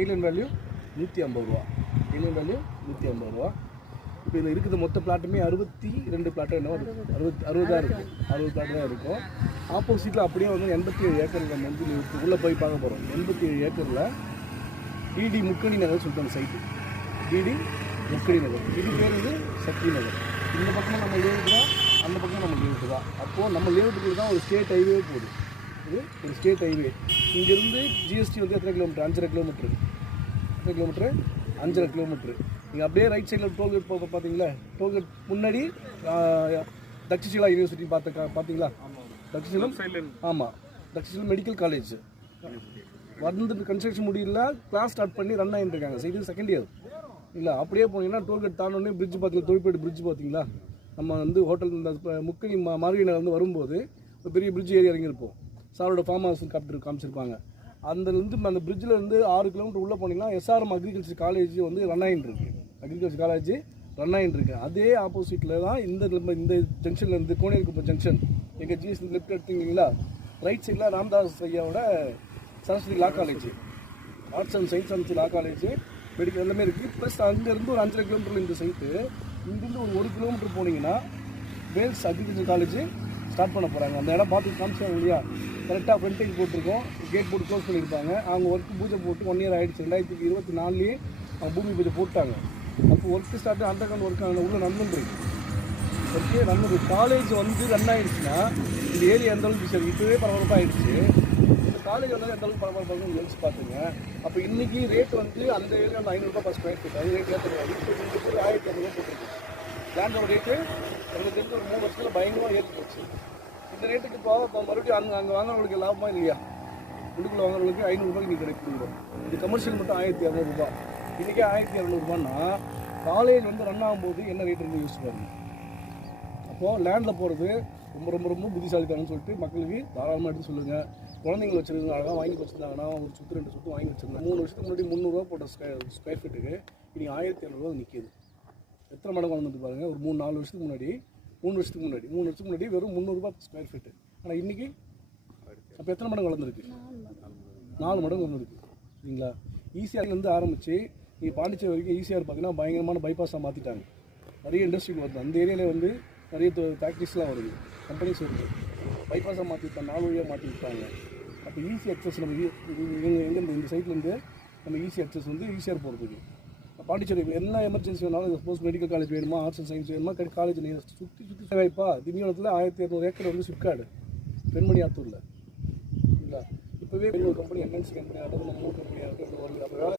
டீலன் value நூற்றி ஐம்பது ரூபா. டீலன் வேல்யூ நூற்றி ஐம்பது ரூபா. இப்போ இதில் இருக்குது மொத்த பிளாட்டுமே அறுபத்தி ரெண்டு பிளாட்டு என்ன இருக்குது அறுபத்தி அறுபதாக இருக்குது அறுபது பிளாட் தான் இருக்கும். ஆப்போசிட்டில் அப்படியே வந்து எண்பத்தி ஏழு ஏக்கர் நம்ம வந்து. உள்ளே போய் பார்க்க போகிறோம் எண்பத்தி ஏழு ஏக்கரில் டிடி முக்கணி நகர் சொல்லிட்டு அந்த சைட்டு டிடி முக்கணி நகர். இது பேர் வந்து சக்தி நகர். இந்த பக்கம் நம்ம லேவுட்டு தான். அந்த பக்கம் நம்ம லேவுட்டு தான். அப்போது நம்ம லேவுட்டுக்குள்ள தான் ஒரு ஸ்டேட் ஹைவே போகுது. இது ஒரு ஸ்டேட் ஹைவே இங்கேருந்து ஜிஎஸ்டி வந்து எத்தனை கிலோமீட்டர் அஞ்சரை கிலோமீட்டர் எத்தனை கிலோமீட்ரு அஞ்சரை கிலோமீட்ரு நீங்கள் அப்படியே ரைட் சைடில் டோல்கேட் போக பார்த்தீங்களா டோல்கேட் முன்னாடி தக்ஷிஷிலா யூனிவர்சிட்டி பார்த்த பார்த்தீங்களா தக்ஷிலம் ஆமாம் தக்ஷிலம் மெடிக்கல் காலேஜ் வந்து கன்ஸ்ட்ரக்ஷன் முடியல கிளாஸ் ஸ்டார்ட் பண்ணி ரன் ஆகிட்டு இருக்காங்க. இது செகண்ட் இயர் இல்லை அப்படியே போனீங்கன்னா டோல்கேட் தாண்டோடனே பிரிட்ஜ் பார்த்தீங்களா தொழிற்பேடு பிரிட்ஜ் பார்த்தீங்களா நம்ம வந்து ஹோட்டல் இந்த முக்கணி மார்கினர் வந்து வரும்போது பெரிய பிரிட்ஜ் ஏறி இறங்கியிருப்போம். சாரோட ஃபார்ம் ஹவுஸ் காப்பிட்டு காமிச்சிருப்பாங்க. அந்தலேருந்து அந்த பிரிட்ஜில் இருந்து ஆறு கிலோமீட்டர் உள்ளே போனீங்கன்னா எஸ்ஆர்எம் அக்ரிகல்ச்சர் காலேஜ் வந்து ரன் ஆகிட்டு இருக்கு அக்ரிகல்ச்சர் காலேஜ் ரன் ஆகிட்டு இருக்கு அதே ஆப்போசிட்டில் தான் இந்த இந்த ஜங்ஷனில் இருந்து ஜங்ஷன் எங்கள் ஜிஎஸ் லெஃப்ட் எடுத்தீங்களா ரைட் சைடில் ராம்தாஸ் ஐயாவோட Saraswati law college arts and science and law college medical எல்லாமே இருக்குது ப்ளஸ் அங்கேருந்து ஒரு அஞ்சரை கிலோமீட்டரில் இந்த சைட்டு இங்கேருந்து ஒரு ஒரு கிலோமீட்டர் போனீங்கன்னா வேல்ஸ் அக்ரிகல்ச்சர் காலேஜ் ஸ்டார்ட் பண்ண போகிறாங்க அந்த இடம் பார்த்து காமிச்சாங்க இல்லையா? கரெக்டாக ஃப்ரண்டேஜ் போட்டிருக்கோம். கேட் போட்டு க்ளோஸ் பண்ணியிருப்பாங்க. அவங்க ஒர்க்கு பூஜை போட்டு ஒன் இயர் ஆகிடுச்சு ரெண்டாயிரத்தி இருபத்தி நாலுலேயே அவங்க பூமி பூஜை போட்டாங்க. அப்போ work start under ground work அங்கே உள்ள நடந்துருக்கு ஓகே நம்ம காலேஜ் வந்து ரன் ஆகிடுச்சுன்னா இந்த ஏரியா எந்த அளவுக்கு சரி? இப்போவே பரபரப்பாக ஆகிடுச்சு இந்த காலேஜ் வந்து எந்த அளவுக்கு பரபரப்பாக யோசிச்சு பார்த்துங்க அப்போ இன்றைக்கி ரேட் வந்து அந்த ஏரியா வந்து ஐநூறுரூபா பர் ஸ்கொயர் ஃபீட் அது ரேட் ஏற்ற இப்போ ஆயிரத்தி இரநூறுவா போட்டுருக்கு. லேண்டோட ரேட்டு எனக்கு தெரிஞ்ச ஒரு மூணு வருஷத்தில் பயங்கரமாக ஏறி போச்சு. இந்த ரேட்டுக்கு போக இப்போ மறுபடியும் அங்கே அங்கே வாங்குறவங்களுக்கு லாபமாக இல்லையா? உள்ளுக்குள்ளே வாங்குறவங்களுக்கு ஐநூறுரூபாய்க்கு நீங்கள் கிடைக்கும் இது கமர்ஷியல் மட்டும் ஆயிரத்தி இரநூறுபா இன்றைக்கே ஆயிரத்தி இரநூறுபான்னா காலேஜ் வந்து ரன் ஆகும்போது என்ன ரேட் இருந்து யூஸ் பண்ணுங்க அப்போது லேண்டில் போகிறது ரொம்ப ரொம்ப ரொம்ப புத்திசாலித்தனம்னு சொல்லிட்டு மக்களுக்கு தாராளமாக எடுத்து சொல்லுங்கள் குழந்தைங்களை வச்சுருக்காங்க அழகாக வாங்கி வச்சுருந்தாங்கன்னா ஒரு சுற்று ரெண்டு சுற்று வாங்கி வச்சுருந்தாங்க மூணு வருஷத்துக்கு முன்னாடி முந்நூறுரூவா போட்ட ஸ்கொயர் ஸ்கொயர் ஃபீட்டுக்கு இன்றைக்கி ஆயிரத்தி இரநூறுவா நிற்கிது எத்தனை மடங்கு வந்துட்டு பாருங்கள் ஒரு மூணு நாலு வருஷத்துக்கு முன்னாடி மூணு வருஷத்துக்கு முன்னாடி மூணு வருஷத்துக்கு முன்னாடி வெறும் முந்நூறுரூபா ஸ்கொயர் ஃபீட்டு ஆனால் இன்றைக்கி அப்போ எத்தனை மடங்கு வளர்ந்துருக்கு? நாலு மடங்கு வளர்ந்துருக்கு. சரிங்களா? ஈஸியாகலேருந்து ஆரம்பித்து நீங்கள் பாண்டிச்சேரி வரைக்கும் ஈஸியாக பார்த்தீங்கன்னா பயங்கரமான பைபாஸாக மாற்றிட்டாங்க நிறைய இண்டஸ்ட்ரி வருது. அந்த ஏரியாவில் வந்து நிறைய ஃபேக்ட்ரிஸ்லாம் வருது. கம்பெனிஸ் வருது. பைபாஸாக மாற்றிட்டாங்க நாலு வழியாக மாற்றிட்டாங்க அப்போ ஈஸி அக்சஸ் நம்ம எங்கே எங்கேருந்து இந்த சைட்லேருந்து நம்ம ஈஸி அக்சஸ் வந்து ஈஸியாக போகிறதுக்கு பாண்டிச்சேரி என்ன எமர்ஜென்சி வேணாலும் சப்போஸ் மெடிக்கல் காலேஜ் வேணுமா ஆர்ட்ஸ் அண்ட் சயின்ஸ் வேணுமா காலேஜ் நீங்கள் சுற்றி சுற்றி சேவைப்பா? திண்டிவனத்தில் ஆயிரத்தி இரநூறு ஏக்கர் வந்து சிப்காடு பெண்மணி ஆத்தூரில் இல்லை? இப்போவே ஒரு கம்பெனி என்என்சி கம்பெனி அதாவது நம்ம கம்பெனி ஆகட்டும் வருது. அப்போ